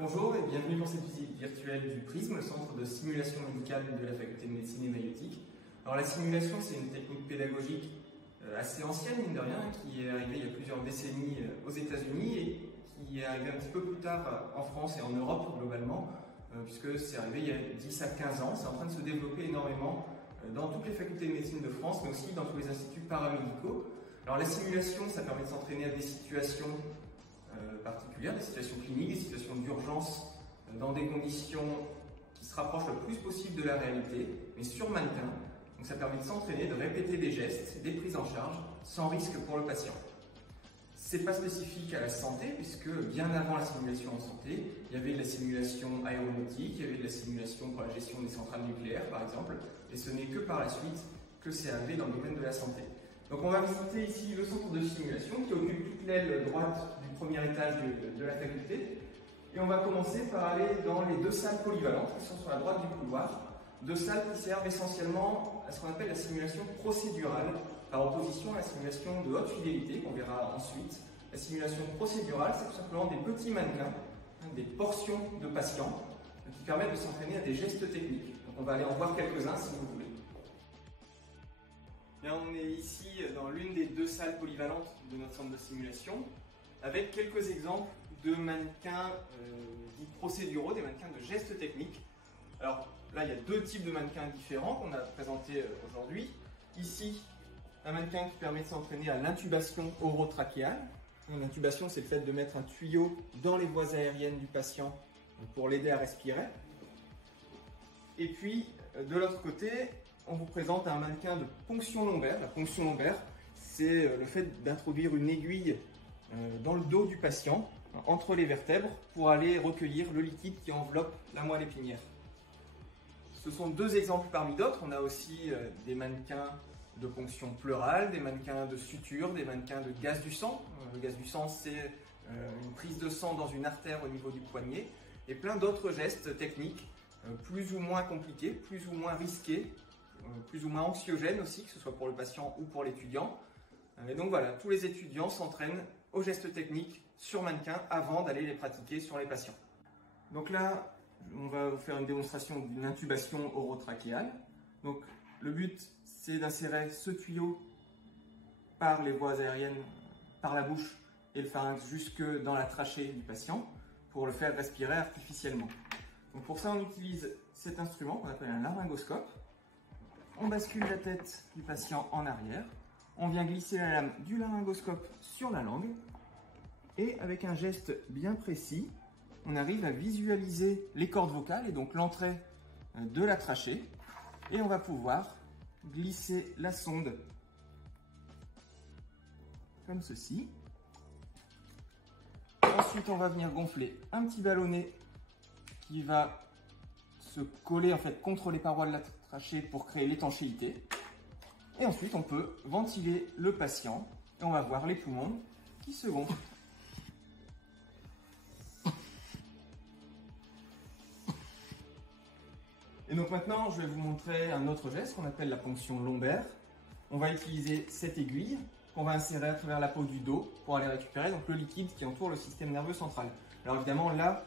Bonjour et bienvenue dans cette visite virtuelle du PRISM, le centre de simulation médicale de la faculté de médecine et maïeutique. Alors la simulation, c'est une technique pédagogique assez ancienne, mine de rien, qui est arrivée il y a plusieurs décennies aux États-Unis et qui est arrivée un petit peu plus tard en France et en Europe globalement, puisque c'est arrivé il y a 10 à 15 ans. C'est en train de se développer énormément dans toutes les facultés de médecine de France, mais aussi dans tous les instituts paramédicaux. Alors la simulation, ça permet de s'entraîner à des situations particulières, des situations cliniques, des situations d'urgence, dans des conditions qui se rapprochent le plus possible de la réalité, mais sur mannequin. Donc ça permet de s'entraîner, de répéter des gestes, des prises en charge, sans risque pour le patient. C'est pas spécifique à la santé, puisque bien avant la simulation en santé, il y avait de la simulation aéronautique, il y avait de la simulation pour la gestion des centrales nucléaires, par exemple, et ce n'est que par la suite que c'est arrivé dans le domaine de la santé. Donc on va visiter ici le centre de simulation qui occupe toute l'aile droite du premier étage de la faculté. Et on va commencer par aller dans les deux salles polyvalentes qui sont sur la droite du couloir. Deux salles qui servent essentiellement à ce qu'on appelle la simulation procédurale, par opposition à la simulation de haute fidélité qu'on verra ensuite. La simulation procédurale, c'est tout simplement des petits mannequins, des portions de patients qui permettent de s'entraîner à des gestes techniques. Donc on va aller en voir quelques-uns si vous voulez. Bien, on est ici dans l'une des deux salles polyvalentes de notre centre de simulation avec quelques exemples de mannequins dits procéduraux, des mannequins de gestes techniques. Alors là, il y a deux types de mannequins différents qu'on a présentés aujourd'hui. Ici, un mannequin qui permet de s'entraîner à l'intubation orotrachéale. L'intubation, c'est le fait de mettre un tuyau dans les voies aériennes du patient pour l'aider à respirer. Et puis, de l'autre côté, on vous présente un mannequin de ponction lombaire. La ponction lombaire, c'est le fait d'introduire une aiguille dans le dos du patient, entre les vertèbres, pour aller recueillir le liquide qui enveloppe la moelle épinière. Ce sont deux exemples parmi d'autres. On a aussi des mannequins de ponction pleurale, des mannequins de suture, des mannequins de gaz du sang. Le gaz du sang, c'est une prise de sang dans une artère au niveau du poignet, et plein d'autres gestes techniques plus ou moins compliqués, plus ou moins risqués, plus ou moins anxiogènes aussi, que ce soit pour le patient ou pour l'étudiant. Et donc voilà, tous les étudiants s'entraînent aux gestes techniques sur mannequin avant d'aller les pratiquer sur les patients. Donc là, on va vous faire une démonstration d'une intubation orotrachéale. Donc le but, c'est d'insérer ce tuyau par les voies aériennes, par la bouche et le pharynx jusque dans la trachée du patient pour le faire respirer artificiellement. Donc pour ça, on utilise cet instrument qu'on appelle un laryngoscope. On bascule la tête du patient en arrière. On vient glisser la lame du laryngoscope sur la langue. Et avec un geste bien précis, on arrive à visualiser les cordes vocales et donc l'entrée de la trachée. Et on va pouvoir glisser la sonde comme ceci. Ensuite, on va venir gonfler un petit ballonnet qui va se coller en fait contre les parois de la trachée pour créer l'étanchéité. Et ensuite, on peut ventiler le patient et on va voir les poumons qui se gonflent. Et donc maintenant, je vais vous montrer un autre geste qu'on appelle la ponction lombaire. On va utiliser cette aiguille qu'on va insérer à travers la peau du dos pour aller récupérer donc, le liquide qui entoure le système nerveux central. Alors évidemment, là,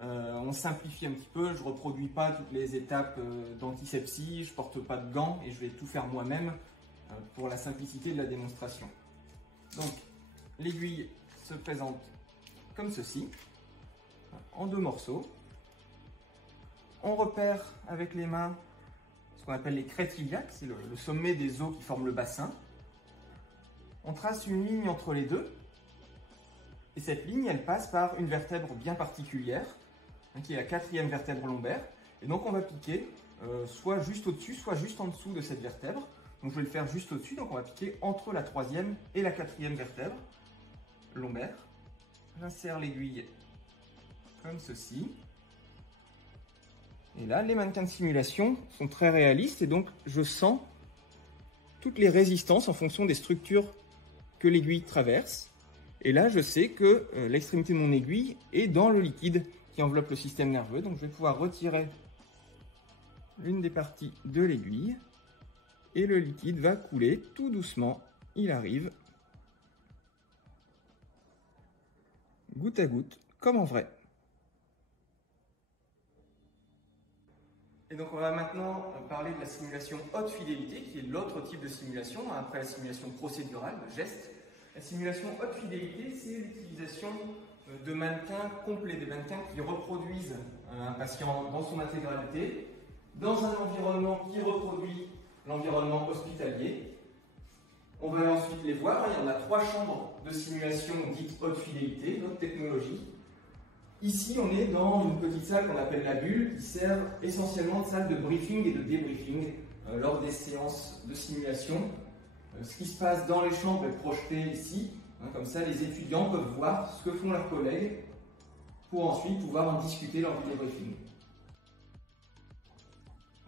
on simplifie un petit peu. Je ne reproduis pas toutes les étapes d'antisepsie, je ne porte pas de gants et je vais tout faire moi-même pour la simplicité de la démonstration. Donc, l'aiguille se présente comme ceci, en deux morceaux. On repère avec les mains ce qu'on appelle les crêtes iliaques, c'est le sommet des os qui forment le bassin. On trace une ligne entre les deux, et cette ligne, elle passe par une vertèbre bien particulière, qui est la quatrième vertèbre lombaire. Et donc on va piquer soit juste au-dessus, soit juste en dessous de cette vertèbre. Donc je vais le faire juste au-dessus, donc on va piquer entre la troisième et la quatrième vertèbre lombaire. J'insère l'aiguille comme ceci. Et là, les mannequins de simulation sont très réalistes et donc je sens toutes les résistances en fonction des structures que l'aiguille traverse. Et là, je sais que l'extrémité de mon aiguille est dans le liquide qui enveloppe le système nerveux. Donc, je vais pouvoir retirer l'une des parties de l'aiguille et le liquide va couler tout doucement. Il arrive goutte à goutte, comme en vrai. Et donc on va maintenant parler de la simulation haute fidélité, qui est l'autre type de simulation, après la simulation procédurale, de gestes. La simulation haute fidélité, c'est l'utilisation de mannequins complets, des mannequins qui reproduisent un patient dans son intégralité, dans un environnement qui reproduit l'environnement hospitalier. On va ensuite les voir, il y en a 3 chambres de simulation dites haute fidélité, haute technologie. Ici, on est dans une petite salle qu'on appelle la bulle, qui sert essentiellement de salle de briefing et de débriefing lors des séances de simulation. Ce qui se passe dans les chambres est projeté ici, comme ça les étudiants peuvent voir ce que font leurs collègues pour ensuite pouvoir en discuter lors du débriefing.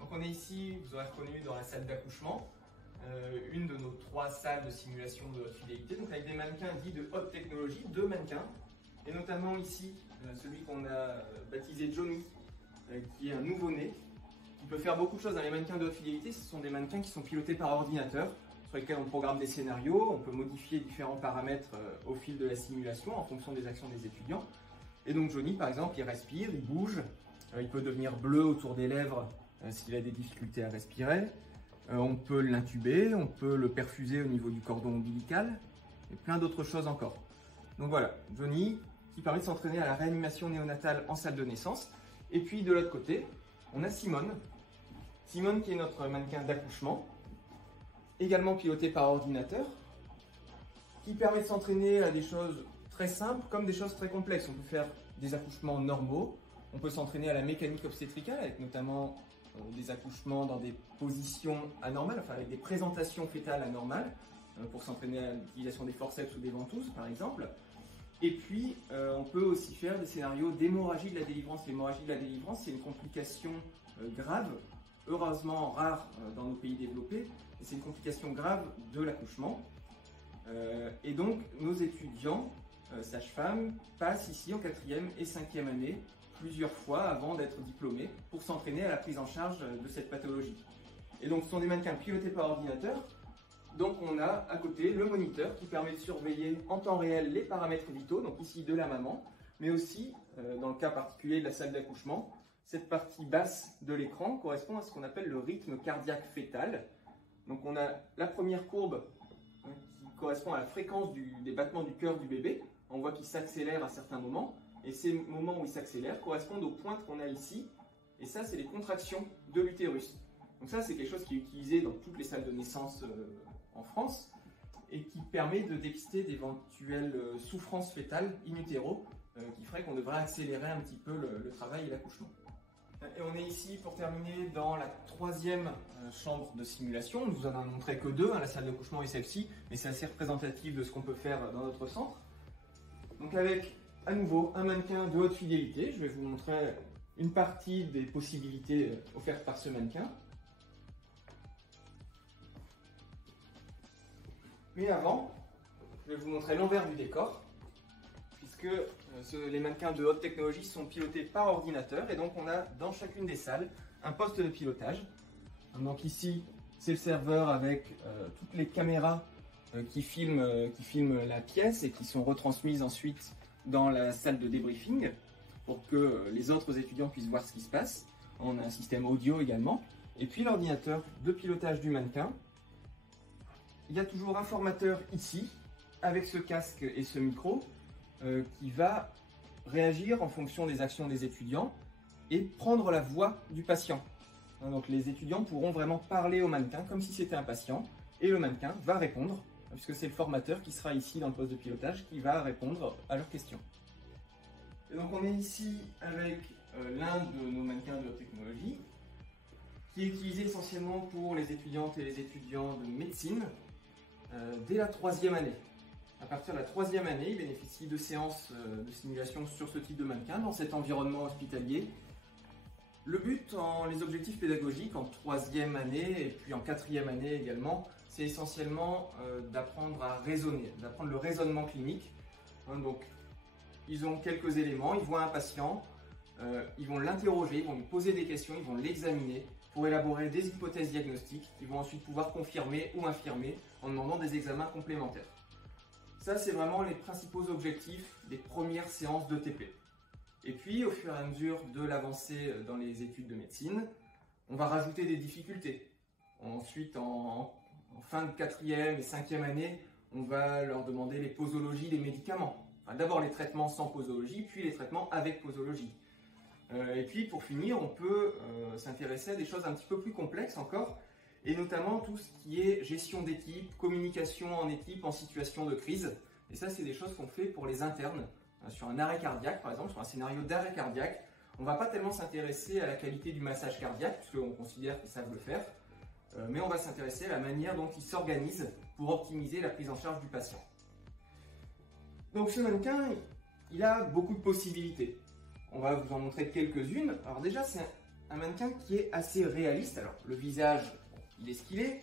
Donc on est ici, vous aurez reconnu, dans la salle d'accouchement, une de nos 3 salles de simulation de haute fidélité, donc avec des mannequins dits de haute technologie, 2 mannequins, et notamment ici, celui qu'on a baptisé Johnny, qui est un nouveau-né, qui peut faire beaucoup de choses. Les mannequins de haute fidélité, ce sont des mannequins qui sont pilotés par ordinateur, sur lesquels on programme des scénarios, on peut modifier différents paramètres au fil de la simulation en fonction des actions des étudiants. Et donc Johnny, par exemple, il respire, il bouge, il peut devenir bleu autour des lèvres s'il a des difficultés à respirer. On peut l'intuber, on peut le perfuser au niveau du cordon ombilical, et plein d'autres choses encore. Donc voilà, Johnny, qui permet de s'entraîner à la réanimation néonatale en salle de naissance. Et puis de l'autre côté, on a Simone. Simone qui est notre mannequin d'accouchement, également piloté par ordinateur, qui permet de s'entraîner à des choses très simples comme des choses très complexes. On peut faire des accouchements normaux, on peut s'entraîner à la mécanique obstétricale, avec notamment des accouchements dans des positions anormales, enfin avec des présentations fétales anormales, pour s'entraîner à l'utilisation des forceps ou des ventouses par exemple. Et puis on peut aussi faire des scénarios d'hémorragie de la délivrance. L'hémorragie de la délivrance, c'est une complication grave, heureusement rare dans nos pays développés, et c'est une complication grave de l'accouchement. Et donc nos étudiants, sages-femmes, passent ici en 4e et 5e année plusieurs fois avant d'être diplômés pour s'entraîner à la prise en charge de cette pathologie. Et donc ce sont des mannequins pilotés par ordinateur. Donc on a à côté le moniteur qui permet de surveiller en temps réel les paramètres vitaux, donc ici de la maman, mais aussi, dans le cas particulier de la salle d'accouchement, cette partie basse de l'écran correspond à ce qu'on appelle le rythme cardiaque fœtal. Donc on a la première courbe qui correspond à la fréquence des battements du cœur du bébé. On voit qu'il s'accélère à certains moments, et ces moments où il s'accélère correspondent aux pointes qu'on a ici, et ça c'est les contractions de l'utérus. Donc ça c'est quelque chose qui est utilisé dans toutes les salles de naissance en France, et qui permet de dépister d'éventuelles souffrances fœtales in utero, qui ferait qu'on devrait accélérer un petit peu le travail et l'accouchement. Et on est ici pour terminer dans la 3e chambre de simulation. Nous en avons montré que 2, la salle d'accouchement et celle-ci, mais c'est assez représentatif de ce qu'on peut faire dans notre centre. Donc avec à nouveau un mannequin de haute fidélité, je vais vous montrer une partie des possibilités offertes par ce mannequin. Mais avant, je vais vous montrer l'envers du décor, puisque les mannequins de haute technologie sont pilotés par ordinateur, et donc on a dans chacune des salles un poste de pilotage. Donc ici, c'est le serveur avec toutes les caméras qui filment la pièce et qui sont retransmises ensuite dans la salle de débriefing pour que les autres étudiants puissent voir ce qui se passe. On a un système audio également. Et puis l'ordinateur de pilotage du mannequin. Il y a toujours un formateur ici, avec ce casque et ce micro, qui va réagir en fonction des actions des étudiants et prendre la voix du patient. Donc les étudiants pourront vraiment parler au mannequin comme si c'était un patient, et le mannequin va répondre, puisque c'est le formateur qui sera ici dans le poste de pilotage qui va répondre à leurs questions. Et donc on est ici avec l'un de nos mannequins de haute technologie, qui est utilisé essentiellement pour les étudiantes et les étudiants de médecine dès la 3e année. À partir de la 3e année, ils bénéficient de séances de simulation sur ce type de mannequin dans cet environnement hospitalier. Le but, les objectifs pédagogiques en 3e année et puis en 4e année également, c'est essentiellement d'apprendre à raisonner, d'apprendre le raisonnement clinique. Donc, ils ont quelques éléments, ils voient un patient, ils vont l'interroger, ils vont lui poser des questions, ils vont l'examiner pour élaborer des hypothèses diagnostiques qu'ils vont ensuite pouvoir confirmer ou infirmer en demandant des examens complémentaires. Ça, c'est vraiment les principaux objectifs des premières séances d'ETP. Et puis, au fur et à mesure de l'avancée dans les études de médecine, on va rajouter des difficultés. Ensuite, en fin de 4e et 5e année, on va leur demander les posologies des médicaments. Enfin, d'abord les traitements sans posologie, puis les traitements avec posologie. Et puis pour finir, on peut s'intéresser à des choses un petit peu plus complexes encore, et notamment tout ce qui est gestion d'équipe, communication en équipe en situation de crise. Et ça, c'est des choses qu'on fait pour les internes. Sur un arrêt cardiaque, par exemple, sur un scénario d'arrêt cardiaque, on ne va pas tellement s'intéresser à la qualité du massage cardiaque, puisqu'on considère qu'ils savent le faire, mais on va s'intéresser à la manière dont ils s'organisent pour optimiser la prise en charge du patient. Donc ce mannequin, il a beaucoup de possibilités. On va vous en montrer quelques-unes. Alors déjà, c'est un mannequin qui est assez réaliste. Alors le visage, il est ce qu'il est,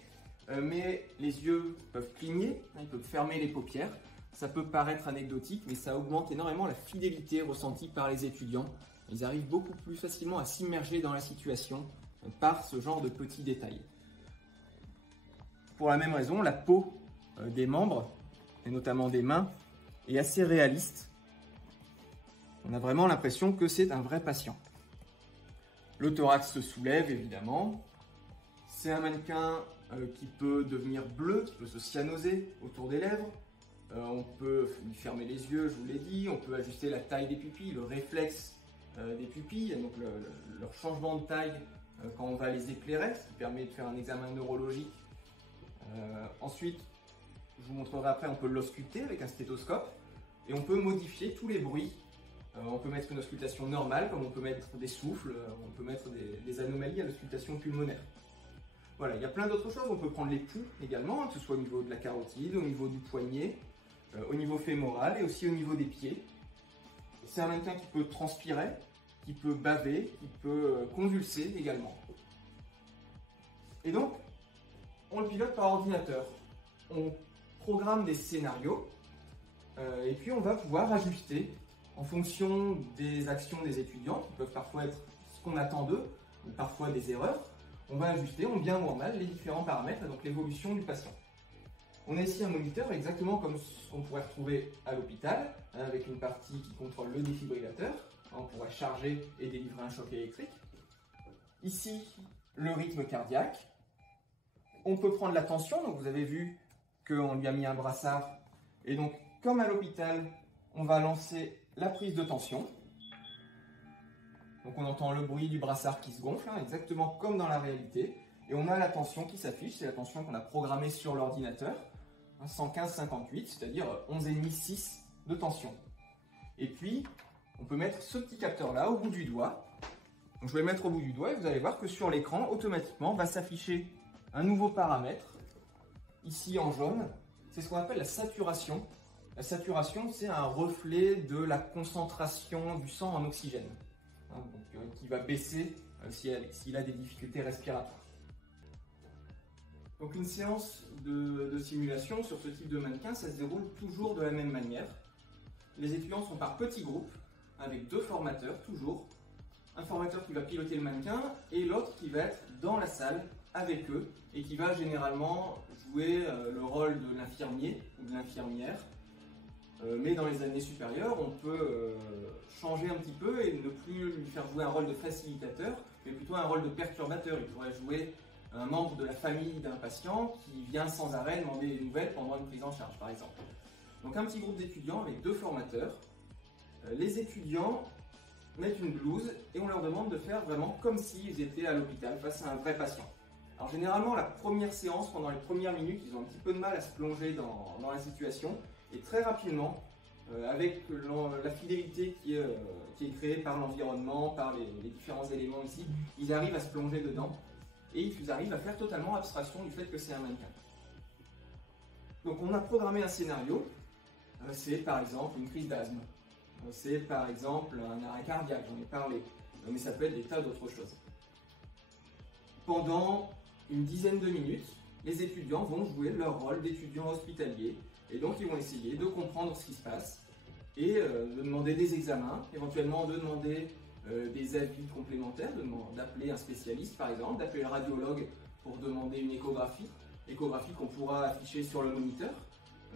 mais les yeux peuvent cligner, ils peuvent fermer les paupières. Ça peut paraître anecdotique, mais ça augmente énormément la fidélité ressentie par les étudiants. Ils arrivent beaucoup plus facilement à s'immerger dans la situation par ce genre de petits détails. Pour la même raison, la peau des membres, et notamment des mains, est assez réaliste. On a vraiment l'impression que c'est un vrai patient. Le thorax se soulève évidemment. C'est un mannequin qui peut devenir bleu, qui peut se cyanoser autour des lèvres. On peut lui fermer les yeux, je vous l'ai dit. On peut ajuster la taille des pupilles, le réflexe des pupilles, donc leur changement de taille quand on va les éclairer, ce qui permet de faire un examen neurologique. Ensuite, je vous montrerai après, on peut l'ausculter avec un stéthoscope et on peut modifier tous les bruits. On peut mettre une auscultation normale, comme on peut mettre des souffles, on peut mettre des anomalies à l'auscultation pulmonaire. Voilà, il y a plein d'autres choses. On peut prendre les pouls également, que ce soit au niveau de la carotide, au niveau du poignet, au niveau fémoral et aussi au niveau des pieds. C'est un mannequin qui peut transpirer, qui peut baver, qui peut convulser également. Et donc, on le pilote par ordinateur. On programme des scénarios et puis on va pouvoir ajuster en fonction des actions des étudiants, qui peuvent parfois être ce qu'on attend d'eux, ou parfois des erreurs. On va ajuster en bien ou en mal les différents paramètres et donc l'évolution du patient. On a ici un moniteur exactement comme ce qu'on pourrait retrouver à l'hôpital, avec une partie qui contrôle le défibrillateur. On pourrait charger et délivrer un choc électrique. Ici, le rythme cardiaque. On peut prendre la tension, donc vous avez vu qu'on lui a mis un brassard. Et donc, comme à l'hôpital, on va lancer la prise de tension. Donc on entend le bruit du brassard qui se gonfle, exactement comme dans la réalité. Et on a la tension qui s'affiche, c'est la tension qu'on a programmée sur l'ordinateur. 115/58, c'est-à-dire 11,5-6 de tension. Et puis, on peut mettre ce petit capteur-là au bout du doigt. Donc, je vais le mettre au bout du doigt et vous allez voir que sur l'écran, automatiquement, va s'afficher un nouveau paramètre, ici en jaune. C'est ce qu'on appelle la saturation. La saturation, c'est un reflet de la concentration du sang en oxygène, qui va baisser s'il a des difficultés respiratoires. Donc une séance de simulation sur ce type de mannequin, ça se déroule toujours de la même manière. Les étudiants sont par petits groupes, avec deux formateurs, toujours. Un formateur qui va piloter le mannequin et l'autre qui va être dans la salle avec eux et qui va généralement jouer le rôle de l'infirmier ou de l'infirmière. Mais dans les années supérieures, on peut changer un petit peu et ne plus lui faire jouer un rôle de facilitateur, mais plutôt un rôle de perturbateur. Il pourrait jouer un membre de la famille d'un patient qui vient sans arrêt demander des nouvelles pendant une prise en charge, par exemple. Donc un petit groupe d'étudiants avec deux formateurs. Les étudiants mettent une blouse et on leur demande de faire vraiment comme s'ils étaient à l'hôpital face à un vrai patient. Alors généralement, la première séance, pendant les premières minutes, ils ont un petit peu de mal à se plonger dans la situation. Et très rapidement, avec la fidélité qui est créée par l'environnement, par les différents éléments ici, ils arrivent à se plonger dedans et ils arrivent à faire totalement abstraction du fait que c'est un mannequin. Donc on a programmé un scénario, c'est par exemple une crise d'asthme, c'est par exemple un arrêt cardiaque, j'en ai parlé, mais ça peut être des tas d'autres choses. Pendant une dizaine de minutes, les étudiants vont jouer leur rôle d'étudiants hospitaliers. Et donc ils vont essayer de comprendre ce qui se passe et de demander des examens, éventuellement de demander des avis complémentaires, d'appeler un spécialiste par exemple, d'appeler le radiologue pour demander une échographie qu'on pourra afficher sur le moniteur,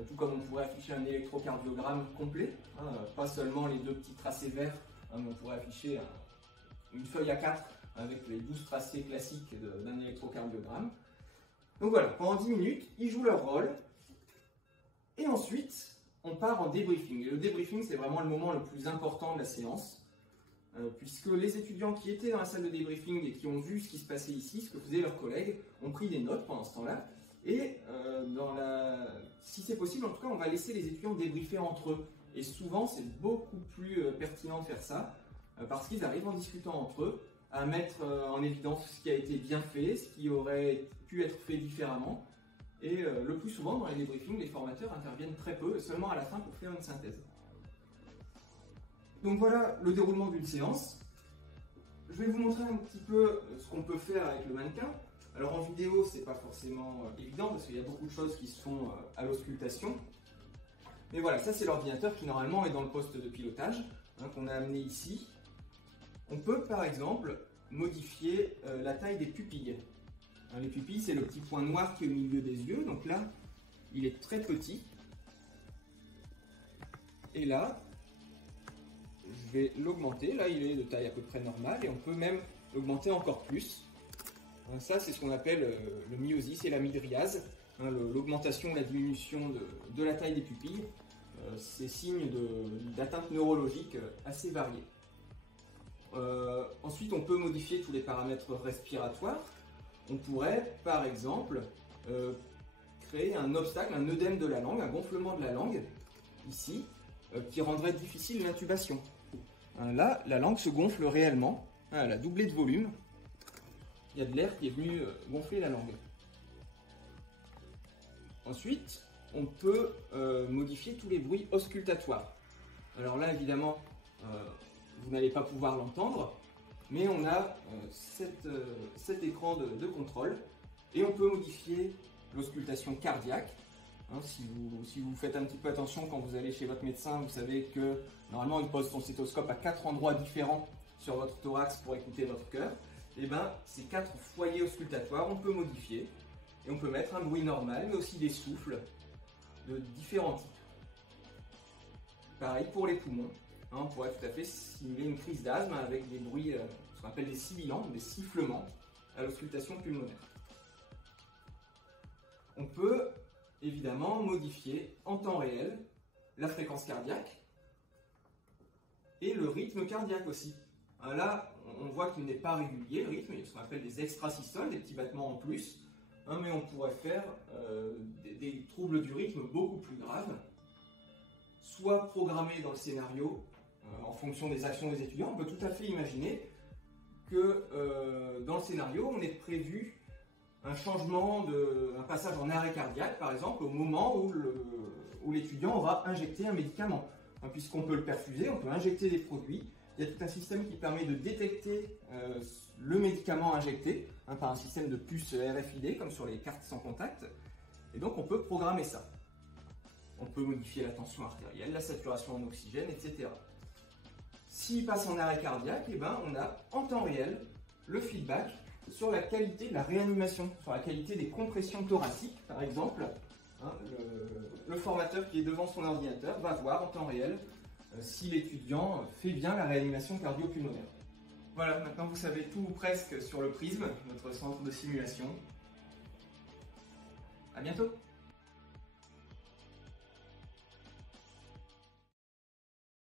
tout comme on pourrait afficher un électrocardiogramme complet, pas seulement les deux petits tracés verts, mais on pourrait afficher une feuille A4 avec les 12 tracés classiques d'un électrocardiogramme. Donc voilà, pendant 10 minutes, ils jouent leur rôle, et ensuite, on part en débriefing. Et le débriefing, c'est vraiment le moment le plus important de la séance, puisque les étudiants qui étaient dans la salle de débriefing et qui ont vu ce qui se passait ici, ce que faisaient leurs collègues, ont pris des notes pendant ce temps-là, et si c'est possible, en tout cas, on va laisser les étudiants débriefer entre eux. Et souvent, c'est beaucoup plus pertinent de faire ça, parce qu'ils arrivent en discutant entre eux à mettre en évidence ce qui a été bien fait, ce qui aurait pu être fait différemment. Et le plus souvent, dans les débriefings, les formateurs interviennent très peu, seulement à la fin pour faire une synthèse. Donc voilà le déroulement d'une séance. Je vais vous montrer un petit peu ce qu'on peut faire avec le mannequin. Alors en vidéo, c'est pas forcément évident parce qu'il y a beaucoup de choses qui se font à l'auscultation. Mais voilà, ça c'est l'ordinateur qui normalement est dans le poste de pilotage, qu'on a amené ici. On peut par exemple modifier la taille des pupilles. Les pupilles, c'est le petit point noir qui est au milieu des yeux. Donc là, il est très petit. Et là, je vais l'augmenter. Là, il est de taille à peu près normale. Et on peut même l'augmenter encore plus. Ça, c'est ce qu'on appelle le myosis et la mydriase. L'augmentation ou la diminution de la taille des pupilles. C'est signe d'atteinte neurologique assez variée. Ensuite, on peut modifier tous les paramètres respiratoires. On pourrait, par exemple, créer un obstacle, un œdème de la langue, un gonflement de la langue, ici, qui rendrait difficile l'intubation. Là, la langue se gonfle réellement, elle a doublé de volume, il y a de l'air qui est venu gonfler la langue. Ensuite, on peut modifier tous les bruits auscultatoires. Alors là, évidemment, vous n'allez pas pouvoir l'entendre, mais on a cet écran de contrôle et on peut modifier l'auscultation cardiaque. Si vous faites un petit peu attention quand vous allez chez votre médecin, vous savez que normalement il pose son stéthoscope à 4 endroits différents sur votre thorax pour écouter votre cœur. Et bien ces 4 foyers auscultatoires, on peut modifier et on peut mettre un bruit normal, mais aussi des souffles de différents types. Pareil pour les poumons. On pourrait tout à fait simuler une crise d'asthme avec des bruits, ce qu'on appelle des sibilants, des sifflements à l'auscultation pulmonaire. On peut évidemment modifier en temps réel la fréquence cardiaque et le rythme cardiaque aussi. Là, on voit qu'il n'est pas régulier, le rythme, il y a ce qu'on appelle des extrasystoles, des petits battements en plus, mais on pourrait faire des troubles du rythme beaucoup plus graves, soit programmés dans le scénario, en fonction des actions des étudiants. On peut tout à fait imaginer que dans le scénario, on ait prévu un changement, un passage en arrêt cardiaque, par exemple, au moment où l'étudiant aura injecté un médicament. Puisqu'on peut le perfuser, on peut injecter des produits. Il y a tout un système qui permet de détecter le médicament injecté par un système de puce RFID, comme sur les cartes sans contact. Et donc on peut programmer ça. On peut modifier la tension artérielle, la saturation en oxygène, etc. S'il passe en arrêt cardiaque, on a en temps réel le feedback sur la qualité de la réanimation, sur la qualité des compressions thoraciques, par exemple. Le formateur qui est devant son ordinateur va voir en temps réel si l'étudiant fait bien la réanimation cardio-pulmonaire. Voilà, maintenant vous savez tout ou presque sur le Prisme, notre centre de simulation. À bientôt!